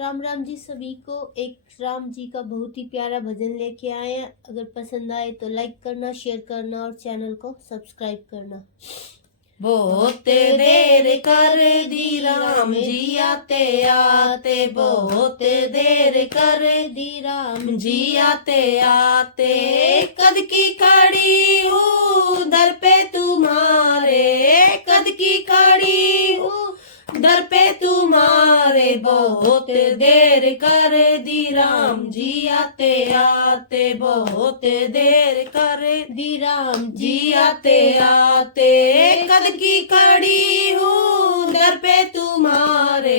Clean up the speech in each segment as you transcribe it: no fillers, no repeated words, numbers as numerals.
राम राम जी सभी को। एक राम जी का बहुत ही प्यारा भजन लेके आए हैं। अगर पसंद आए तो लाइक करना, शेयर करना और चैनल को सब्सक्राइब करना। बहुत देर कर दी राम जी आते आते, बहुत देर कर दी राम जी आते आते। कद की खड़ी हूँ दर पे तुम्हारे, कद की खड़ी हूँ दर पे तुम्हारे। बहुत देर कर दी राम जी आते आते, बहुत देर कर दी राम जी आते आते। कद की खड़ी हूँ दर पे तुम्हारे,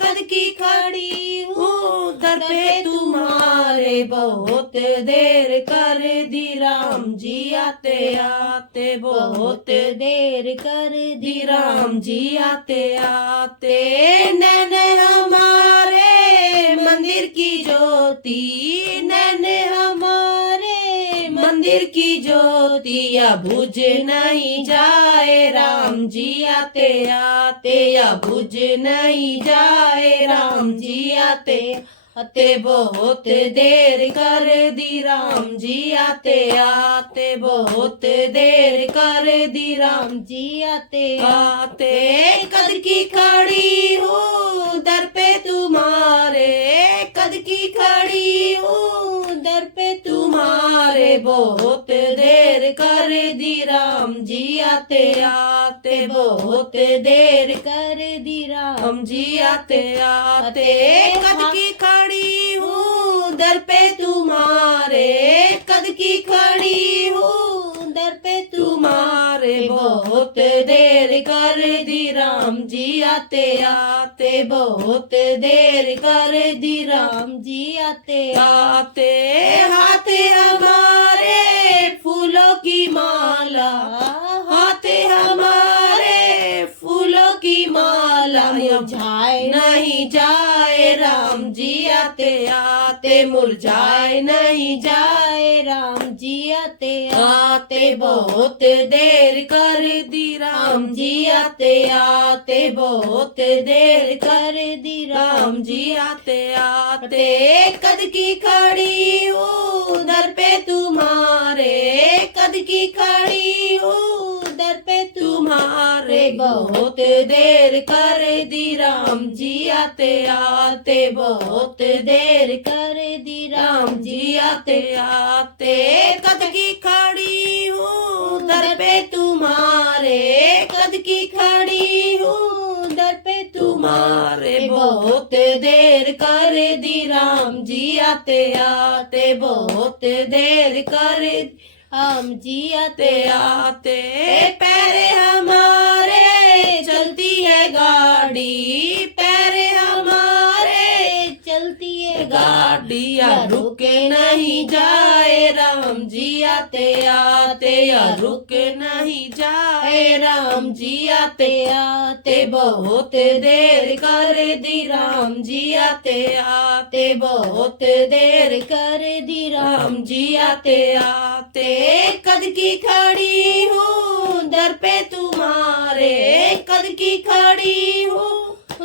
कद की खड़ी हूँ दर पे तुम्हारे। बहुत देर कर दी राम जी आते आते, बहुत देर कर दी राम जी आते आते। नैन हमारे मंदिर की ज्योति, नैन हमारे मंदिर की ज्योति, या बुझ नहीं जाए राम जी आते आते, या बुझ नहीं जाए राम जी आते आते। बहुत देर कर दी राम जी आते आते, बहुत देर कर दी राम जी आते आते। कद की खड़ी हूँ दर पे तुम्हारे, कद की खड़ी हूँ दर पे तुम्हारे। बहुत देर कर दी राम जी आते आते, बहुत देर कर दी राम जी आते आते। कद की खड़ी हूँ दर पे तुम्हारे, कद की खड़ी हूँ दर पे तुम्हारे। बहुत देर कर दी राम जी आते आते, बहुत देर कर दी राम जी आते आते। हाथ हमारे फूलों की माला, हाथ हमारे फूलों की माला, मुरझाए नहीं जाए राम जी आते आते, मुरझाए नहीं जाए राम जी आते आते। बहुत देर कर दी राम जी आते आते, बहुत देर कर दी राम जी आते आते। कद की खड़ी हूँ दर पे तुम्हारे, कद की खड़ी हूँ दर पे तुम्हारे। बहुत देर कर दी राम जी आते आते, बहुत देर कर दी राम जी आते आते। कद की खड़ी हूँ दर पे तुम्हारे, कद की खड़ी हूँ दर पे तुम्हारे। बहुत देर कर दी राम जी आते आते, बहुत देर कर राम जी आते आते। पैरे हमारे चलती है गाड़ी, पैरे हमारे चलती है गाड़ी, या रुके नहीं जाए राम जी आते आते, या रुके नहीं जाए राम जी आते आते। बहुत देर कर दी राम जी आते आते, बहुत देर कर दी राम जी आते आते। कद की खड़ी हूँ दर पे तुम्हारे, कद की खड़ी हूँ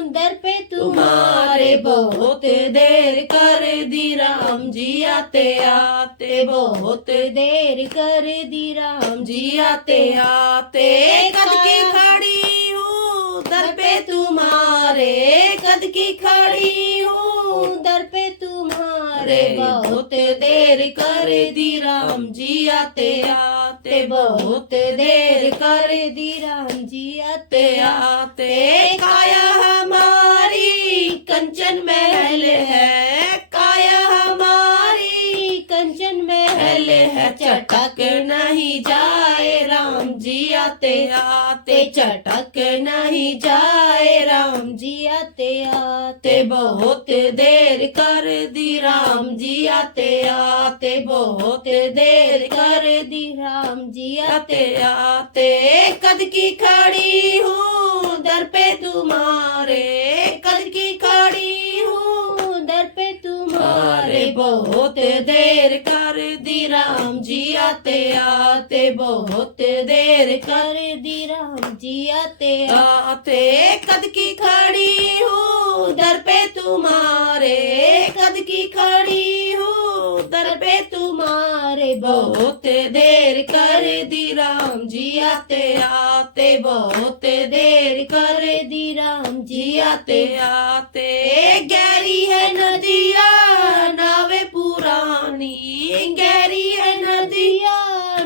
दर पे तुम्हारे। बहुत देर कर दी राम जी आते आते, बहुत देर कर दी राम जी आते आते। कद की खड़ी हूँ दर पे तुम्हारे, कद की खड़ी हूँ दर पे तुम्हारे। बहुत देर कर दी राम जी आते आते, बहुत देर कर दी राम जी आते आते। काया हमारी कंचन महल है, काया हमारी कंचन महल है, चटक नहीं जाए राम जी आते आते, चटक नहीं जाए राम जी आते आते। बहुत देर कर दी राम जी आते आते, बहुत देर कर दी राम जी आते आते। कद की खड़ी हूँ दर पे तुम्हारे, कद की खड़ी हूँ दर पे तुम्हारे। बहुत देर कर दी राम जी आते आते बहुत देर कर दी राम जी आते आते कद की खड़ी हूँ दर पे तुम्हारे कद की खड़ी हूँ दर पे तुम्हारे बहुत देर कर दी राम जी आते आते बहुत देर कर दी राम जी आते आते गहरी है नदिया नावे पुरानी गहरी है नदिया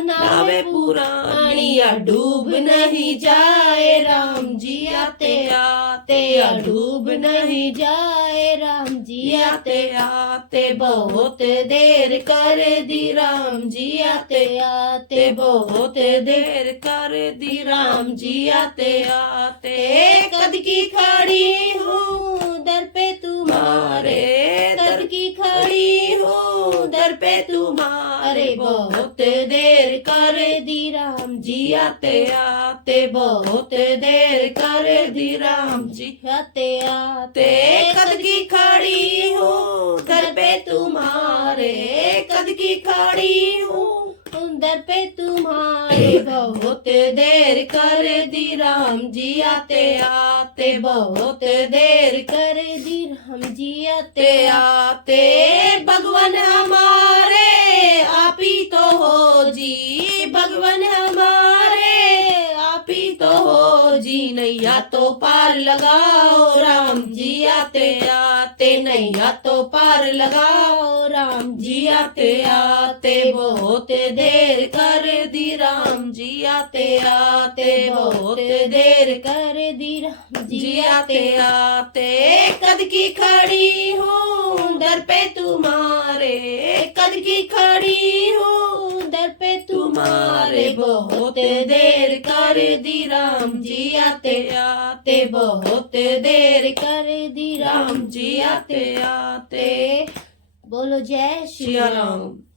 नावे पुरानी डूब नहीं जाए राम जी आते आते डूब नहीं जाए राम जी आते आते बहुत देर कर दी राम जी आते आते बहुत देर कर दी राम जी आते आते कद की खड़ी हूँ दर पे तुम्हारे कद की खड़ी हूँ दर पे तुम्हारे बहुत देर कर दी राम जी आते आते बहुत देर कर दी राम जी आते आते कद की खड़ी हूँ दर पे तुम्हारे कद की खड़ी हूँ दर पे तुम्हारे बहुत देर कर दी राम जी आते आते बहुत देर कर दी राम जी आते आते आते भगवान हमारे आप ही तो हो जी भगवान हमारे आप ही तो हो जी नैया तो पार लगाओ राम जी आते आते नैया तो पार लगाओ राम जी आते आते बहुत देर कर दी राम जी आते आते बहुत देर कर दी राम जी आते आते कद की खड़ी हूँ दर पे तुम्हारे कद की खड़ी हूँ दर पे तुम्हारे बहुत देर कर दी राम जी आते आते बहुत देर कर दी राम राम जी आते आते बोलो जय श्री श्री राम। राम।